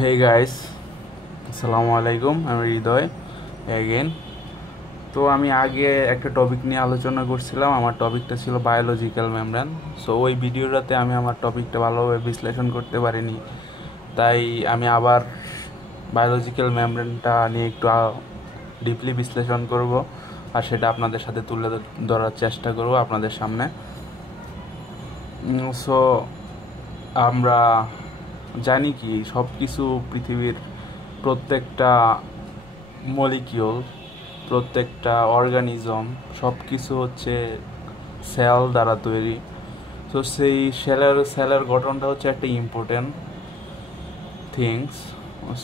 Hey guys, আসসালামু আলাইকুম। আমি হৃদয় অ্যাগেন। তো আমি আগে একটা টপিক নিয়ে আলোচনা করছিলাম। আমার টপিকটা ছিল বায়োলজিক্যাল মেমব্রেন। সো ওই ভিডিওটাতে আমি আমার টপিকটা ভালোভাবে বিশ্লেষণ করতে পারিনি, তাই আমি আবার বায়োলজিক্যাল মেমব্রেনটা নিয়ে একটু ডিপলি বিশ্লেষণ করব, আর সেটা আপনাদের সাথে তুলে ধরার চেষ্টা করব আপনাদের সামনে। সো আমরা জানি কি সব কিছু পৃথিবীর প্রত্যেকটা মলিকিউল, প্রত্যেকটা অর্গানিজম, সব কিছু হচ্ছে সেল দ্বারা তৈরি। তো সেই সেলের গঠনটা হচ্ছে একটা ইম্পর্টেন্ট থিংস।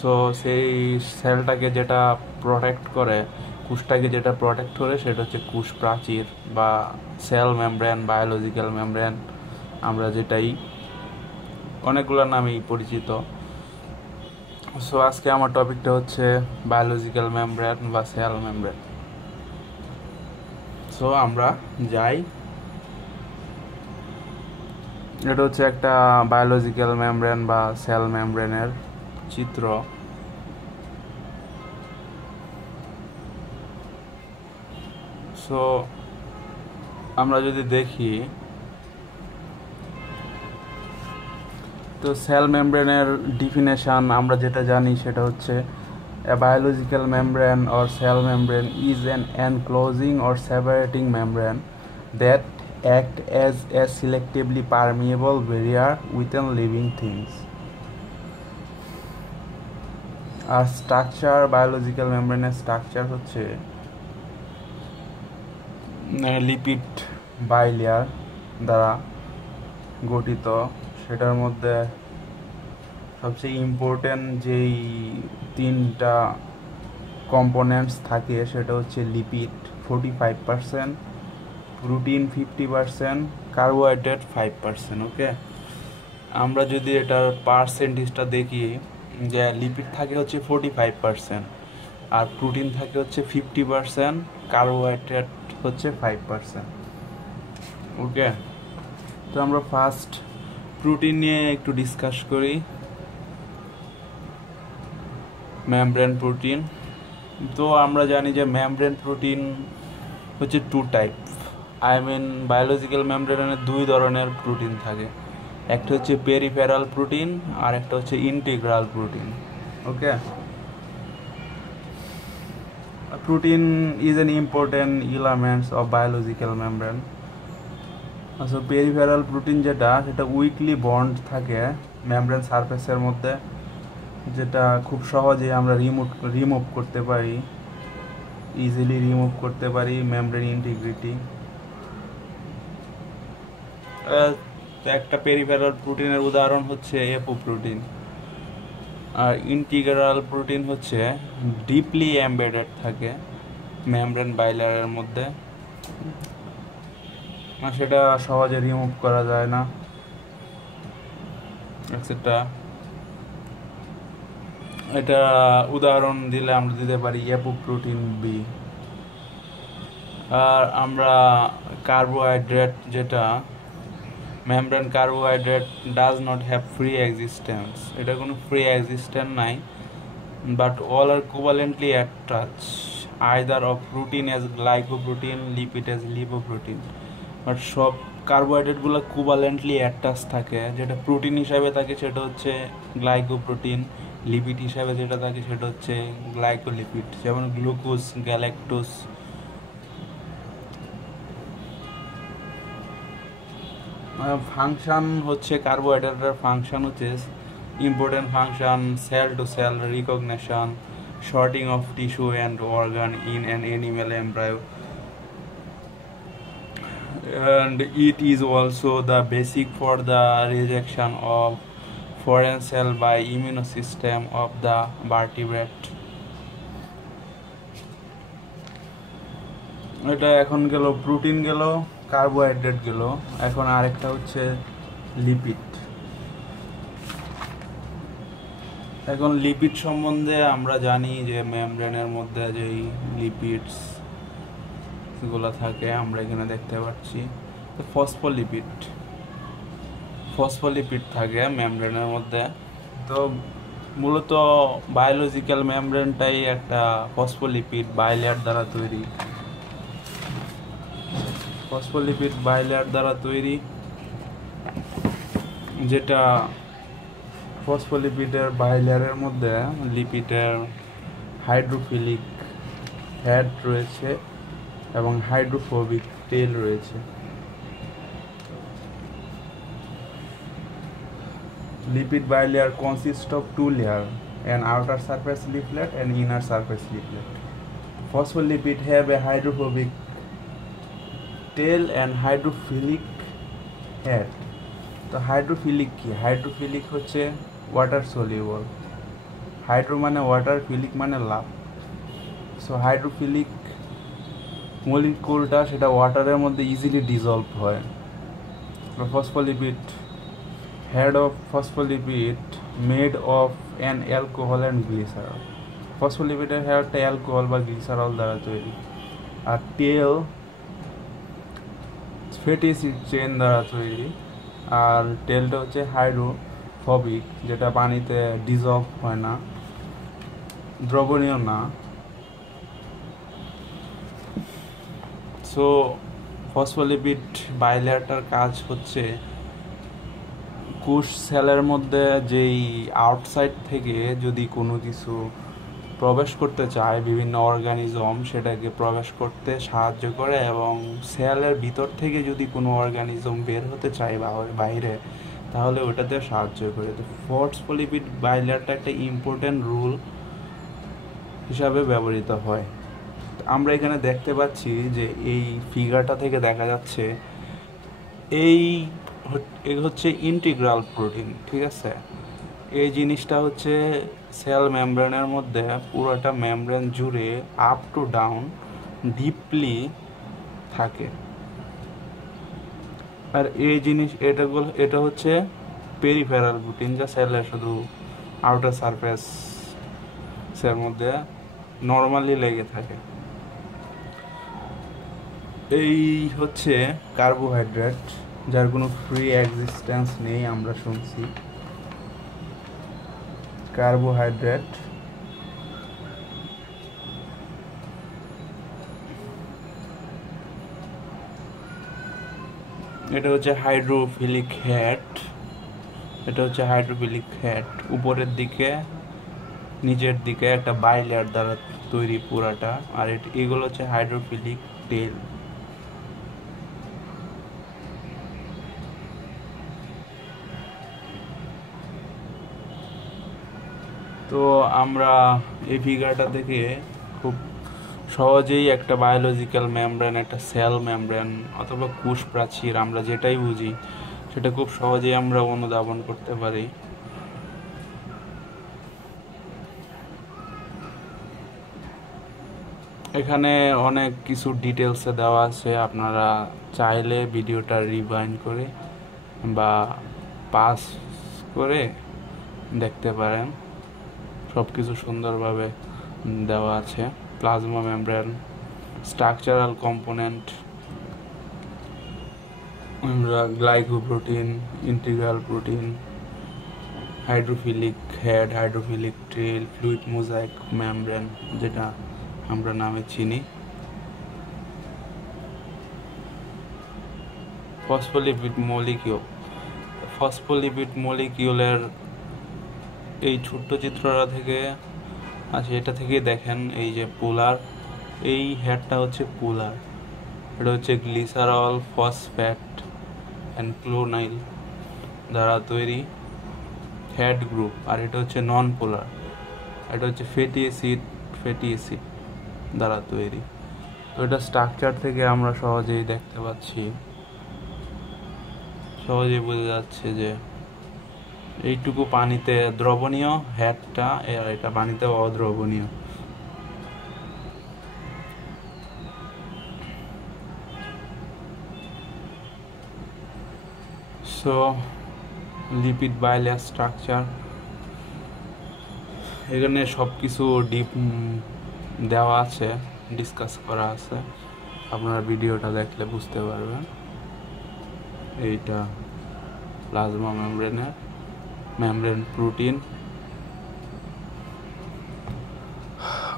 সো সেই সেলটাকে যেটা প্রোটেক্ট করে, কোষটাকে যেটা প্রোটেক্ট করে, সেটা হচ্ছে কোষ প্রাচীর বা সেল মেমব্রেন, বায়োলজিক্যাল মেমব্রেন, আমরা যেটাই অনেকগুলো নামেই পরিচিত। সো আজকে আমার টপিকটা হচ্ছে বায়োলজিক্যাল মেমব্রেন বা সেল মেমব্রেন। সো আমরা যাই। এটা হচ্ছে একটা বায়োলজিক্যাল মেমব্রেন বা সেল মেমব্রেনের চিত্র। সো আমরা যদি দেখি, তো সেল মেমব্রেনের ডিফিনেশন আমরা যেটা জানি সেটা হচ্ছে a biological membrane or cell membrane is an enclosing or separating membrane that act as a selectively permeable barrier within living things. R structure, biological মেমব্রেনের স্ট্রাকচার হচ্ছে লিপিড বাইলেয়ার দ্বারা গঠিত। সেটার মধ্যে সবচেয়ে ইম্পর্টেন্ট যেই তিনটা কম্পোনেন্টস থাকে সেটা হচ্ছে লিপিড 45%, প্রোটিন 50%, কার্বোহাইড্রেট 5%। ওকে, আমরা যদি এটার পার্সেন্টেজটা দেখি, যে লিপিড থাকে হচ্ছে 45%, আর প্রোটিন থাকে হচ্ছে 50%, কার্বোহাইড্রেট হচ্ছে 5%। ওকে, তো আমরা ফার্স্ট প্রোটিন নিয়ে একটু ডিসকাস করি। Membrane protein. তো আমরা জানি যে মেমব্রেন প্রোটিন হচ্ছে টু টাইপ। বায়োলজিক্যাল মেমব্রেনের দুই ধরনের প্রোটিন থাকে। একটা হচ্ছে পেরিফেরাল প্রোটিন আর একটা হচ্ছে integral protein. Okay, protein is an important elements of biological membrane. আচ্ছা, পেরিফেরাল প্রোটিন যেটা, সেটা উইকলি বন্ড থাকে মেমব্রেন সারফেসের মধ্যে, যেটা খুব সহজে আমরা রিমুভ করতে পারি, ইজিলি রিমুভ করতে পারি মেমব্রেন ইন্টিগ্রিটি। একটা পেরিফেরাল প্রোটিনের উদাহরণ হচ্ছে এপোপ্রোটিন। আর ইন্টিগ্রাল প্রোটিন হচ্ছে ডিপলি এমবেডেড থাকে মেমব্রেন বাইলেয়ারের মধ্যে, সেটা সহজে রিমুভ করা যায় না, এটসেট্রা। এটা উদাহরণ দিলে আমরা দিতে পারি এপোপ্রোটিন বি। আর আমরা কার্বোহাইড্রেট, যেটা membrane carbohydrate does not have free existence, এটা কোনো ফ্রি এক্সিস্টেন্স নাই, but all are covalently attach either of protein as glycoprotein, lipid as lipoprotein. But সব কার্বোহাইড্রেটগুলো কোভালেন্টলি অ্যাটাচ থাকে। যেটা প্রোটিন হিসাবে থাকে সেটা হচ্ছে গ্লাইকোপ্রোটিন, লিপিড হিসাবে যেটা থাকে সেটা হচ্ছে গ্লাইকোলিপিড, যেমন গ্লুকোজ, গ্যালাক্টোজ। ফাংশন হচ্ছে কার্বোহাইড্রেটের ফাংশন হচ্ছে important function: cell to cell recognition, sorting of tissue and organ in an animal embryo, and it is also the basic for the rejection of foreign cell by immune system of the vertebrate. এটা এখন গেল protein, গেল carbohydrate, গেল। এখন আরেকটা হচ্ছে lipid. এখন lipid সম্বন্ধে আমরা জানি যে মেমব্রেনের মধ্যে যেই লিপিডস গুলো থাকে আমরা এখানে দেখতে পাচ্ছি, ফসফোলিপিড থাকে মেমব্রেনের মধ্যে। তো মূলত বায়োলজিক্যাল মেমব্রেনটাই একটা ফসফোলিপিড বাইলেয়ার দ্বারা তৈরি। ফসফোলিপিড বাইলেয়ার দ্বারা তৈরি, যেটা ফসফোলিপিডের বাইলেয়ারের মধ্যে লিপিডের হাইড্রোফিলিক হেড রয়েছে এবং হাইড্রোফোবিক টেল রয়েছে। Lipid bilayer consists of two layers, an outer surface leaflet and inner surface leaflet. Phospholipid have a hydrophobic tail and hydrophilic head. তো হাইড্রোফিলিক কি? হাইড্রোফিলিক হচ্ছে ওয়াটার সলিউবল। হাইড্রো মানে ওয়াটার, ফিলিক মানে love. So hydrophilic মলিকুলটা সেটা ওয়াটারের মধ্যে easily dissolve হয়। Phospholipid head of phospholipid made of an alcohol and glycerol. ফসফোলিপিডের হেডটা অ্যালকোহল বা গ্লিসারল দ্বারা তৈরি, আর টেল ফ্যাটি অ্যাসিড চেইন দ্বারা তৈরি। আর টেলটা হচ্ছে হাইড্রোফোবিক, যেটা পানিতে ডিজলভ হয় না, দ্রবণীয় না। সো ফসফোলিপিড বাইলেয়ারটার কাজ হচ্ছে কোষ সেলের মধ্যে যেই আউটসাইড থেকে যদি কোনো কিছু প্রবেশ করতে চায়, বিভিন্ন অর্গানিজম, সেটাকে প্রবেশ করতে সাহায্য করে, এবং সেলের ভিতর থেকে যদি কোনো অর্গানিজম বের হতে চায় বাইরে, তাহলে ওটাতে সাহায্য করে। তো ফসফোলিপিড বাইলেয়ারটা একটা ইম্পর্টেন্ট রুল হিসাবে ব্যবহৃত হয়। আমরা এখানে দেখতে পাচ্ছি যে এই ফিগারটা থেকে দেখা যাচ্ছে এই হচ্ছে ইন্টিগ্রাল প্রোটিন, ঠিক আছে। এই জিনিসটা হচ্ছে সেল মেমব্রেনের মধ্যে পুরোটা মেমব্রেন জুড়ে আপ টু ডাউন ডিপলি থাকে। আর এই জিনিস এটা হচ্ছে পেরিফেরাল প্রোটিন, যা সেলের শুধু আউটার সারফেসের মধ্যে নর্মালি লেগে থাকে। এই হচ্ছে কার্বোহাইড্রেট, যার কোনো ফ্রি এক্সিস্টেন্স নেই, আমরা শুনছি। কার্বোহাইড্রেট এটা হচ্ছে হাইড্রোফিলিক হেড, উপরের দিকে নিচের দিকে একটা বাইলেয়ার দ্বারা তৈরি পুরাটা, আর এগুলো হচ্ছে হাইড্রোফিলিক টেল। তো আমরা এই ফিগারটা থেকে খুব সহজেই একটা বায়োলজিক্যাল মেমব্রেন, একটা সেল মেমব্রেন অথবা কোষ প্রাচীর, আমরা যেটাই বুঝি সেটা খুব সহজেই আমরা অনুধাবন করতে পারি। এখানে অনেক কিছু ডিটেলসে দেওয়া আছে, আপনারা চাইলে ভিডিওটা রিভাইন্ড করে বা পাস করে দেখতে পারেন। সব কিছু সুন্দরভাবে দেওয়া আছে। Plasma membrane, structural component, glycoprotein, integral protein, hydrophilic head, hydrophilic tail, fluid mosaic membrane, যেটা আমরা নামে চিনি। ফসফোলিপিড মলিকিউলের এই ছোট্ট চিত্রটা থেকে আচ্ছা, এটা থেকে দেখেন এই যে পোলার, এই হেডটা হচ্ছে পোলার, এটা হচ্ছে গ্লিসারল, ফসফেট অ্যান্ড ক্লোরাইল দ্বারা তৈরি হেড গ্রুপ, আর এটা হচ্ছে নন পোলার, এটা হচ্ছে ফ্যাটি অ্যাসিড দ্বারা তৈরি। তো এটা স্ট্রাকচার থেকে আমরা সহজেই দেখতে পাচ্ছি, সহজেই বোঝা যাচ্ছে যে এইটুকু পানিতে দ্রবণীয় হেডটা, আর এটা পানিতে অদ্রবণীয়। সো লিপিড বাইলেয়ার স্ট্রাকচার, এখানে সব কিছু ডিপ দেওয়া আছে, ডিসকাস করা আছে, আপনারা ভিডিওটা দেখলে বুঝতে পারবেন। এইটা plasma membrane protein,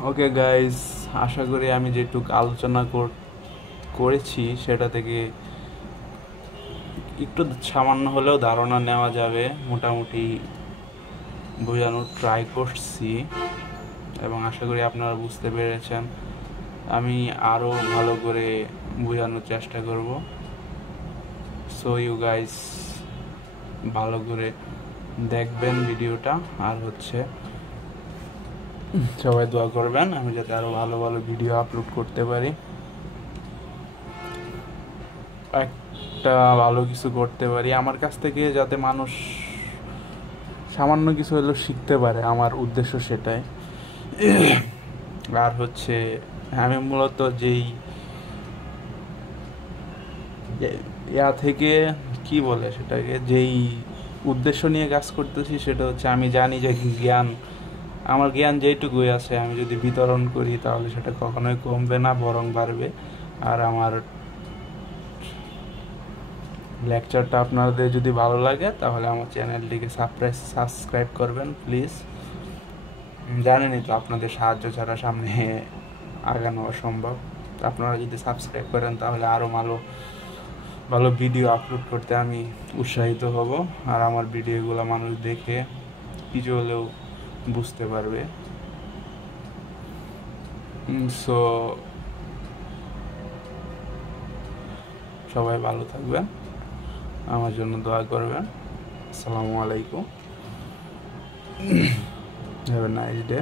okay guys, আশা করি আমি যেটুকু আলোচনা করেছি সেটা থেকে একটু সামান্য হলেও ধারণা নেওয়া যাবে। মোটামুটি বোঝানোর ট্রাই করছি এবং আশা করি আপনারা বুঝতে পেরেছেন। আমি আরও ভালো করে বোঝানোর চেষ্টা করব। সো ইউ গাইস ভালো করে দেখবেন ভিডিওটা, আর সবাই দোয়া করবেন আমি যাতে আরও ভালো ভালো ভিডিও আপলোড করতে পারি, একটা ভালো কিছু করতে পারি, আমার কাছ থেকে যাতে মানুষ সামান্য কিছু হলেও শিখতে পারে। আমার উদ্দেশ্য সেটাই। আর আমি মূলত থেকে কি বলে সেটাকে, যেই উদ্দেশ্য নিয়ে কাজ করতেছি সেটা আমি জানি যে আমার জ্ঞান যেইটুকুই আছে আমি যদি বিতরণ করি তাহলে সেটা কখনোই কমবে না, বরং বাড়বে। আর আমার লেকচারটা আপনাদের যদি ভালো লাগে তাহলে আমার চ্যানেলটিকে সাবস্ক্রাইব করবেন প্লিজ। জানেনই তো আপনাদের সাহায্য ছাড়া সামনে আগানো অসম্ভব। আপনারা যদি সাবস্ক্রাইব করেন তাহলে আরও ভালো ভালো ভিডিও আপলোড করতে আমি উৎসাহিত হব, আর আমার ভিডিওগুলো মানুষ দেখে কিছু হলেও বুঝতে পারবে। সো সবাই ভালো থাকবেন, আমার জন্য দোয়া করবেন। আসসালামু আলাইকুম, হ্যাভ এ নাইস ডে।